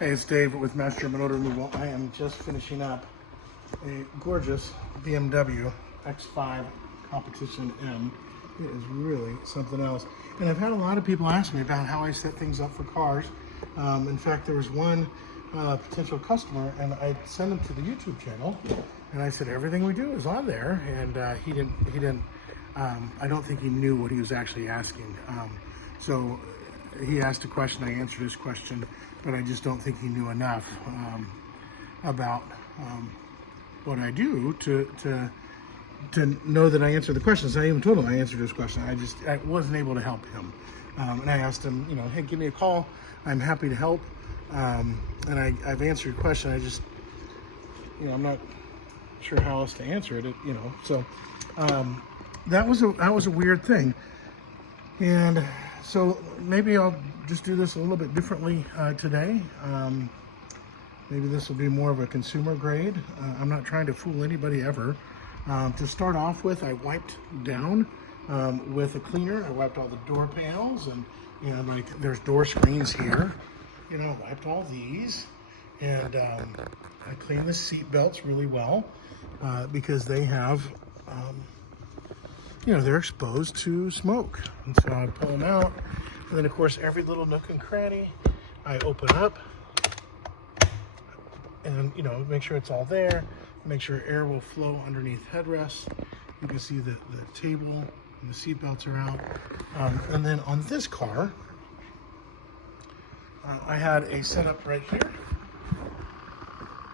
Hey, it's Dave with Master German Odor Removal. I am just finishing up a gorgeous BMW X5 Competition M. It is really something else. And I've had a lot of people ask me about how I set things up for cars. In fact, there was one potential customer, and I sent him to the YouTube channel, and I said everything we do is on there. And he didn't. I don't think he knew what he was actually asking. So he asked a question, I answered his question, but I just don't think he knew enough about what I do to know that I answered the questions. I even told him I answered his question. I wasn't able to help him. And I asked him, hey, give me a call. I'm happy to help. And I've answered your question. I just, I'm not sure how else to answer it, So that was a weird thing. And so maybe I'll just do this a little bit differently today. Maybe this will be more of a consumer grade. I'm not trying to fool anybody ever. To start off with, I wiped down with a cleaner. I wiped all the door panels and like there's door screens here. I wiped all these, and I cleaned the seat belts really well because they have they're exposed to smoke. And so I pull them out. And then, of course, every little nook and cranny, I open up and, make sure it's all there. Make sure air will flow underneath headrests. You can see the table and the seat belts are out. And then on this car, I had a setup right here.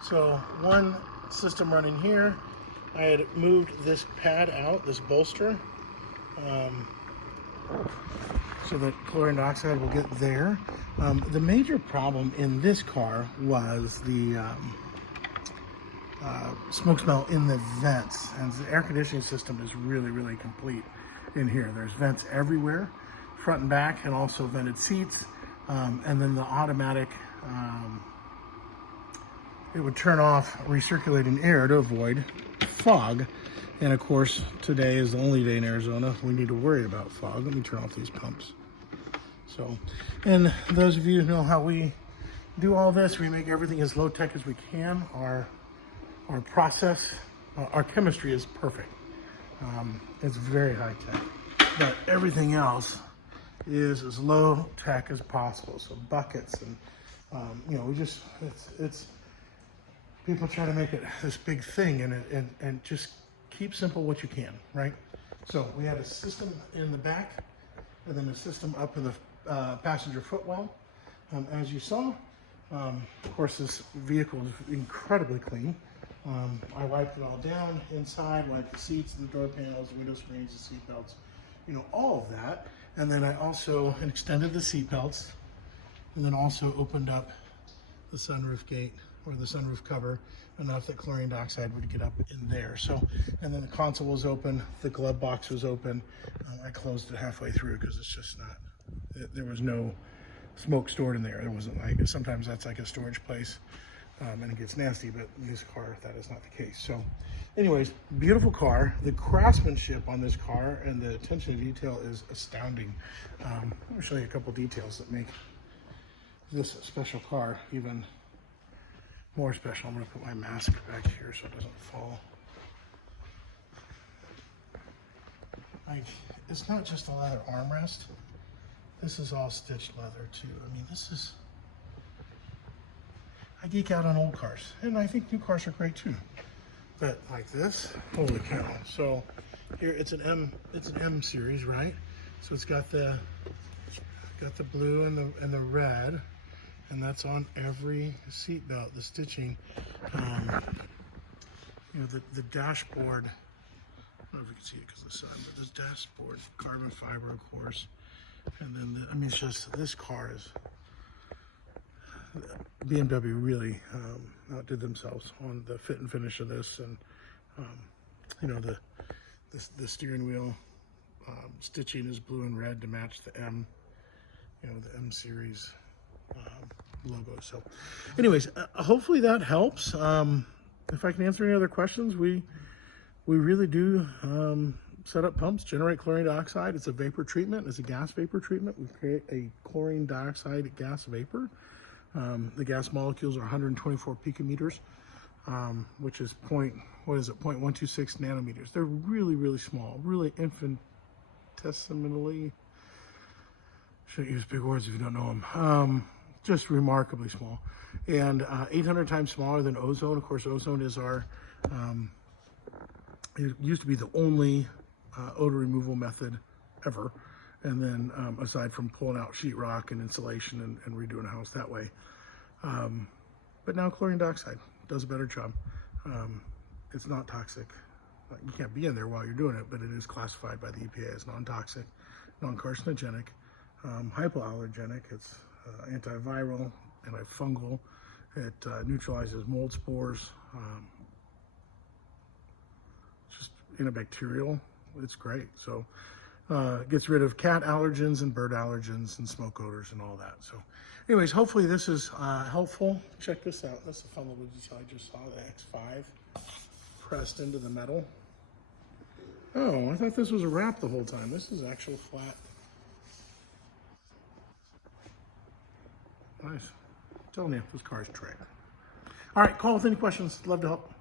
So one system running here. I had moved this pad out, this bolster, so that chlorine dioxide will get there. The major problem in this car was the smoke smell in the vents, and the air conditioning system is really, really complete in here. There's vents everywhere, front and back, and also vented seats, and then the automatic it would turn off recirculating air to avoid fog. And of course, today is the only day in Arizona we need to worry about fog. Let me turn off these pumps. So, and those of you who know how we do all this, we make everything as low tech as we can. Our process, our chemistry is perfect. It's very high tech, but everything else is as low tech as possible. So buckets and it's people try to make it this big thing, and just keep simple what you can, right? So we have a system in the back, and then a system up in the passenger footwell. As you saw, of course, this vehicle is incredibly clean. I wiped it all down inside, wiped the seats, the door panels, the window screens, the seat belts, all of that. And then I also extended the seat belts, and then also opened up the sunroof gate, or the sunroof cover, enough that chlorine dioxide would get up in there. So, and then the console was open, the glove box was open. I closed it halfway through because it's just not, there was no smoke stored in there. There wasn't, like, sometimes that's like a storage place and it gets nasty, but in this car, that is not the case. So anyways, beautiful car. The craftsmanship on this car and the attention to detail is astounding. Let me show you a couple details that make this special car even more special. I'm going to put my mask back here so it doesn't fall. Like, it's not just a leather armrest. This is all stitched leather too. I mean, I geek out on old cars, and I think new cars are great too. But like this, holy cow! So here it's an M series, right? So it's got the blue and the red. And that's on every seat belt, the stitching. The dashboard, I don't know if you can see it because of the sun, but this dashboard, carbon fiber, of course. And then, it's just, this car is, BMW really outdid themselves on the fit and finish of this. And, the steering wheel stitching is blue and red to match the M, the M series logo. So anyways, hopefully that helps. If I can answer any other questions, we really do set up pumps, generate chlorine dioxide. It's a vapor treatment. It's a gas vapor treatment. We create a chlorine dioxide gas vapor. The gas molecules are 124 picometers, which is 0.126 nanometers. They're really, really small, really infinitesimally. Shouldn't use big words if you don't know them. Just remarkably small, and 800 times smaller than ozone. Of course, ozone is our. It used to be the only odor removal method ever, and then aside from pulling out sheetrock and insulation and redoing a house that way. But now chlorine dioxide does a better job. It's not toxic. You can't be in there while you're doing it, but it is classified by the EPA as non-toxic, non-carcinogenic, hypoallergenic. It's antiviral, antifungal. It neutralizes mold spores. Just antibacterial. It's great. So it gets rid of cat allergens and bird allergens and smoke odors and all that. So anyways, hopefully this is helpful. Check this out. That's a fun little detail I just saw, the X5 pressed into the metal. Oh, I thought this was a wrap the whole time. This is actual flat. Nice. I'm telling you, this car's trick. All right, call with any questions. Love to help.